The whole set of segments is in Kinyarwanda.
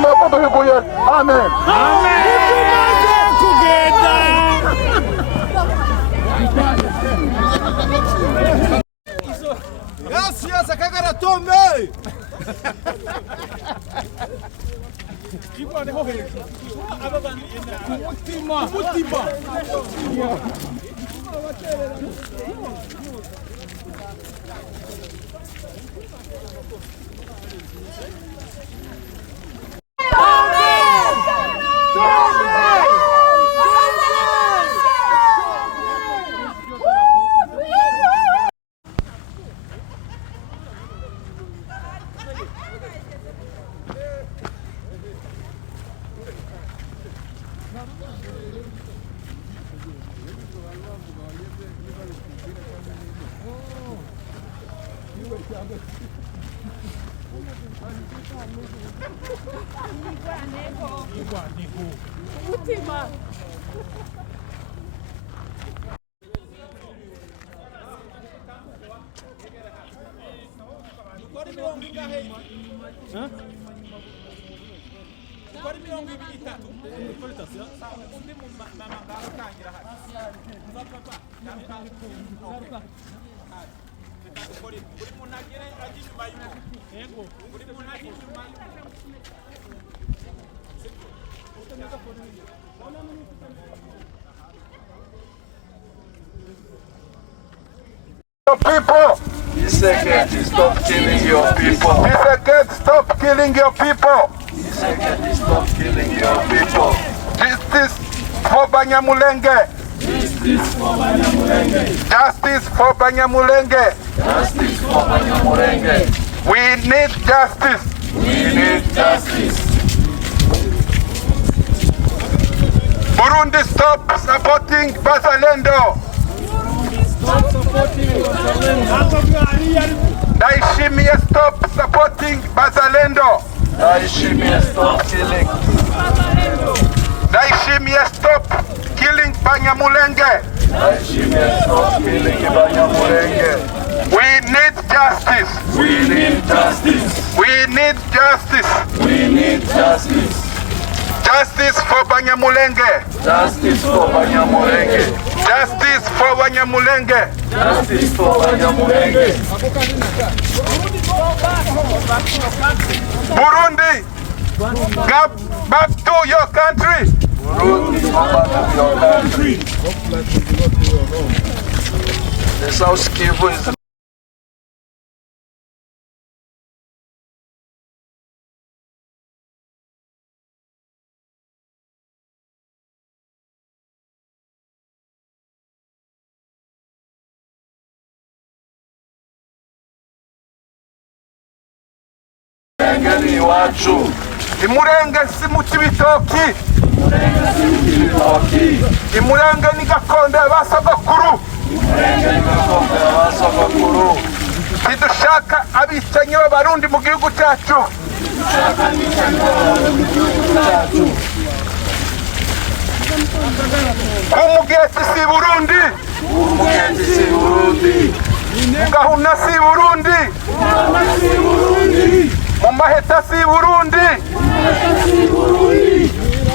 Imana kuduhiguye. Amen. Amen. Yesu Yesu akagara tombe. Umutima. Umutima. People, He said, "Can't you stop killing your people?" he said, "Get stop killing your people." He said, "Can't you stop killing your people?" Justice for Banyamulenge. Justice for Banyamulenge. Justice for Banyamulenge. Justice for Banyamulenge. We need justice. We need justice. Burundi, stop supporting Bazalendo. Daishimie, stop supporting Bazalendo. Daishimie, stop killing. Daishimie, stop killing Banyamulenge. Daishimie, stop killing Banyamulenge. We need justice. We need justice. We need justice. We need justice. Justice for Banyamulenge. Justice for Banyamulenge. Justice for Banyamulenge. Justice for Banyamulenge. Burundi, go back to your country. Burundi, go back to your country. The South Kivu is ni iwacu. Imurenge si mu Cibitoki. Imurenge ni gakondo y'abasogokuru. Ntidushaka abicanyi b'Abarundi mu gihugu cyacu. Umugeti si Burundi. Umugeti si Burundi. Mugahuna si Burundi. Mumaheta si Burundi.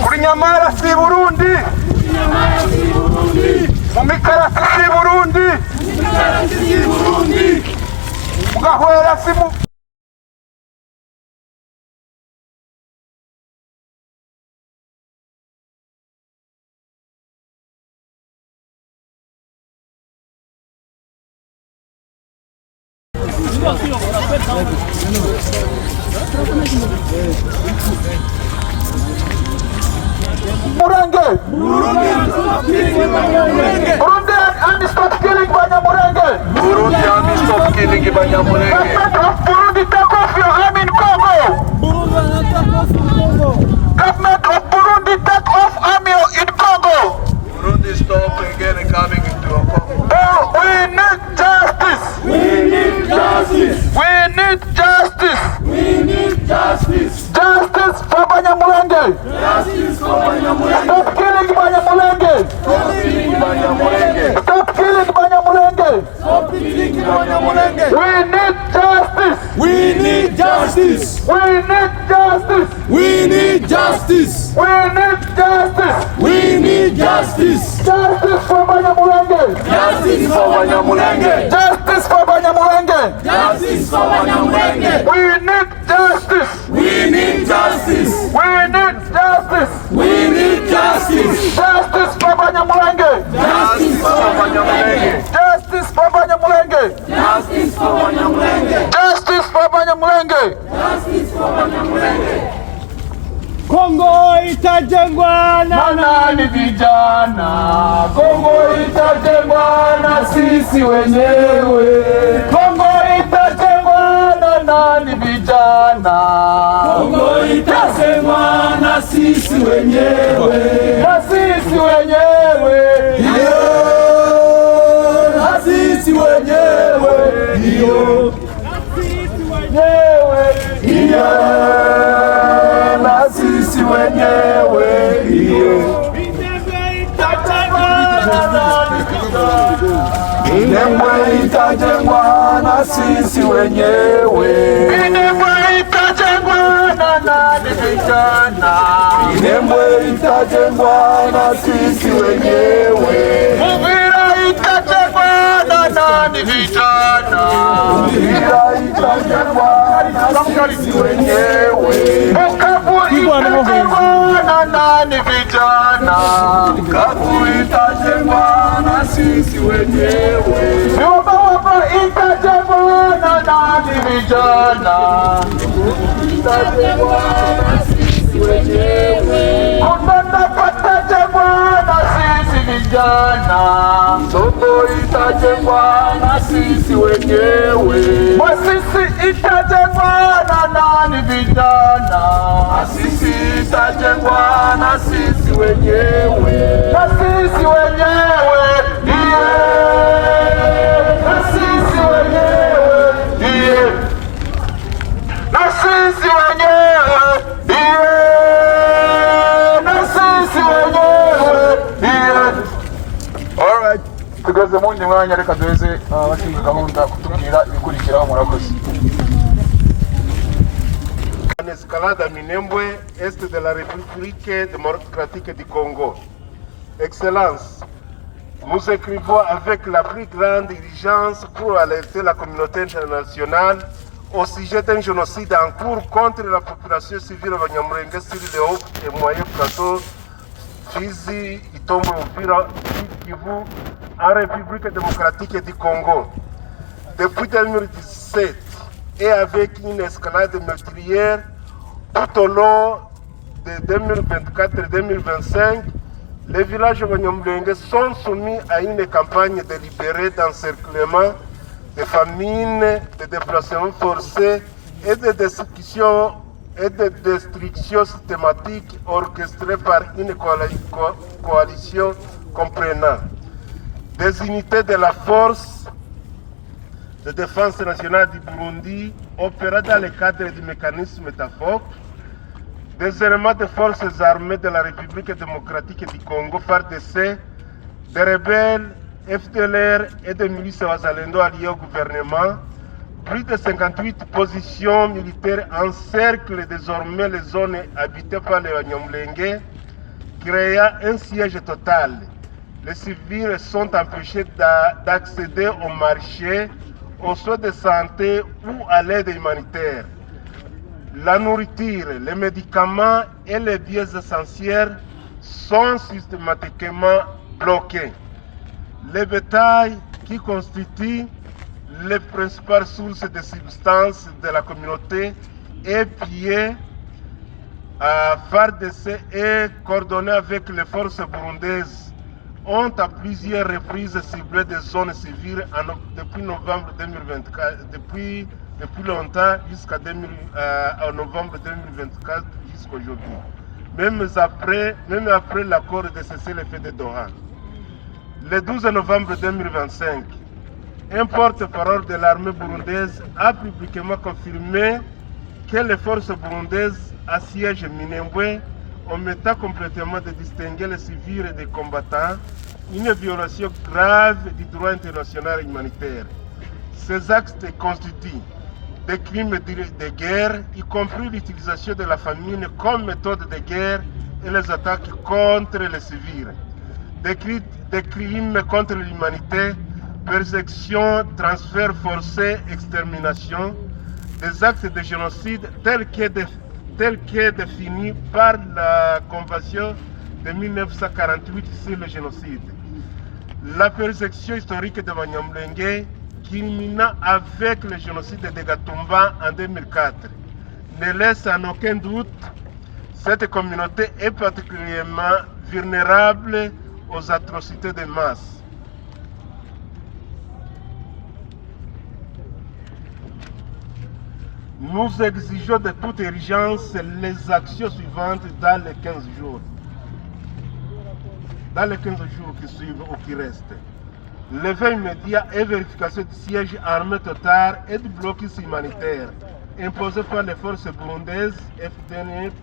Kuri Nyamara si Burundi. Mumikarasi si Burundi. Mugahwera si mu Murenge. Burundi and stop killing Banyamulenge. Burundi and stop killing Banyamulenge. Burundi, take off your arm in Congo. Government of Burundi, take off army in Congo. Burundi, stop again coming into a Congo. Oh, we need justice. We need justice. We need justice. We need justice. Justice for Banyamulenge. Justice for Banyamulenge. Stop killing Banyamulenge. Stop killing Banyamulenge. Stop killing Banyamulenge. Stop killing Banyamulenge. We need justice. We need justice. We need justice. We need need justice. We need justice. We need justice. Justice for Banyamulenge. Justice for Banyamulenge. Justice for Banyamulenge. Justice for Banyamulenge. We need justice. We need justice. We need justice. We need justice. Justice for Banyamulenge. Justice for Banyamulenge. Justice for Banyamulenge. Justice for Banyamulenge. Justice for Banyamulenge. Justice for Banyamulenge. Kongo itajengwa na nani vijana, Kongo itajengwa na sisi wenyewe. Kongo itajengwa na nani vijana, Kongo itajengwa na sisi wenyewe. na sisi wenyewe. Na sisi wenyewe. Wenyewe. Na sisi wenyewe. Minembwe itajengwa na sisi wenyewe. Minembwe itajengwa na nani vijana. Minembwe itajengwa na sisi wenyewe. Uvira itajengwa na nani vijana. Uvira itajengwa na sisi wenyewe. Bukavu itajengwa na nani vijana. Bukavu itajengwa na sisi wenyewe. Nyumba itajengwa na nani vijana. Itajengwa na sisi wenyewe. Kutanda patajengwa na sisi vijana. Soko itajengwa na sisi wenyewe. Masisi itajengwa na nani vijana. Masisi itajengwa na sisi wenyewe. Na sisi wenyewe. Na sisi wenyewe. Na sisi wenyewe. Na sisi wenyewe. All right. Tugeze mu ndi mwanya reka duheze abashinzwe gahunda kutubwira ibikurikiraho. Murakoze. En escalade à Minembwe, est de la République démocratique du Congo. Excellence, nous écrivons avec la plus grande urgence pour alerter la communauté internationale au sujet d'un génocide en cours contre la population civile Banyamulenge sur le haut et moyen plateau Fizi, Itombo, Uvira, Kivu, en République démocratique du Congo. Depuis 2017 et avec une escalade meurtrière tout au long de 2024 et 2025, les villages Banyamulenge sont soumis à une campagne délibérée d'encerclement, de famine, de déplacements forcés et de destruction systématique orchestrée par une coalition comprenant des unités de la force de défense nationale du Burundi opérant dans le cadre du mécanisme TAFOC, des éléments de forces armées de la République démocratique du Congo, FARDC, des rebelles, FDLR et des milices Wazalendo alliés au gouvernement. Plus de 58 positions militaires encerclent désormais les zones habitées par les Banyamulenge, créant un siège total. Les civils sont empêchés d'accéder au marché, aux soins de santé ou à l'aide humanitaire. La nourriture, les médicaments et les biens essentiels sont systématiquement bloqués. Les bétails qui constituent les principales sources de substances de la communauté est pillé à FARDC et coordonné avec les forces burundaises ont à plusieurs reprises ciblé des zones civiles depuis novembre 2024, depuis longtemps jusqu'à novembre 2024 jusqu'aujourd'hui, même après l'accord de cesser le feu de Doha. Le 12 novembre 2025, un porte-parole de l'armée burundaise a publiquement confirmé que les forces burundaises assiègent Minembwe omettant complètement de distinguer les civils des combattants, une violation grave du droit international humanitaire. Ces actes constituent des crimes de guerre, y compris l'utilisation de la famine comme méthode de guerre et les attaques contre les civils, des crimes contre l'humanité, persécution, transfert forcé, extermination, des actes de génocide tels que définis par la Convention de 1948 sur le génocide. La persécution historique de Banyamulenge, culminant avec le génocide de Gatumba en 2004, ne laisse en aucun doute cette communauté est particulièrement vulnérable aux atrocités de masse. Nous exigeons de toute urgence les actions suivantes dans les 15 jours. Dans les 15 jours qui suivent ou qui restent. Levée immédiate et vérification du siège armé total et du blocus humanitaire imposé par les forces burundaises, FDNF,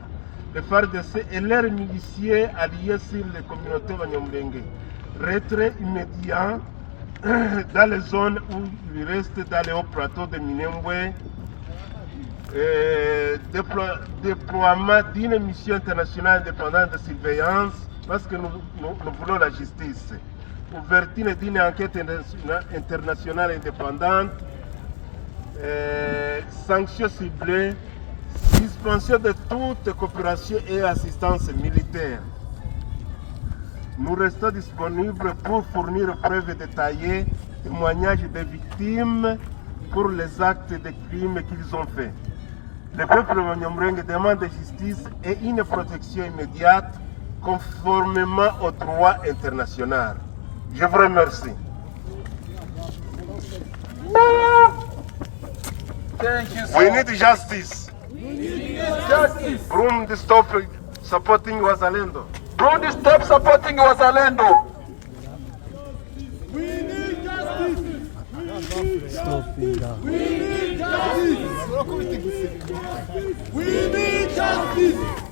les FARDC et leurs miliciens alliés sur les communautés Banyamulenge. Retrait immédiat dans les zones où il reste dans les hauts plateaux de Minembwe. Déploiement d'une mission internationale indépendante de surveillance parce que nous voulons la justice. Ouverture d'une enquête internationale indépendante, sanctions ciblées, suspension de toute coopération et assistance militaire. Nous restons disponibles pour fournir preuves détaillées, témoignages des victimes pour les actes de crimes qu'ils ont faits. Le peuple Banyamulenge demande justice et une protection immédiate conformément au droit international. Je vous remercie. Thank you so We need justice. Justice. Burundi stop supporting Wazalendo. Burundi stop supporting Wazalendo. We need justice. We need justice. We need justice.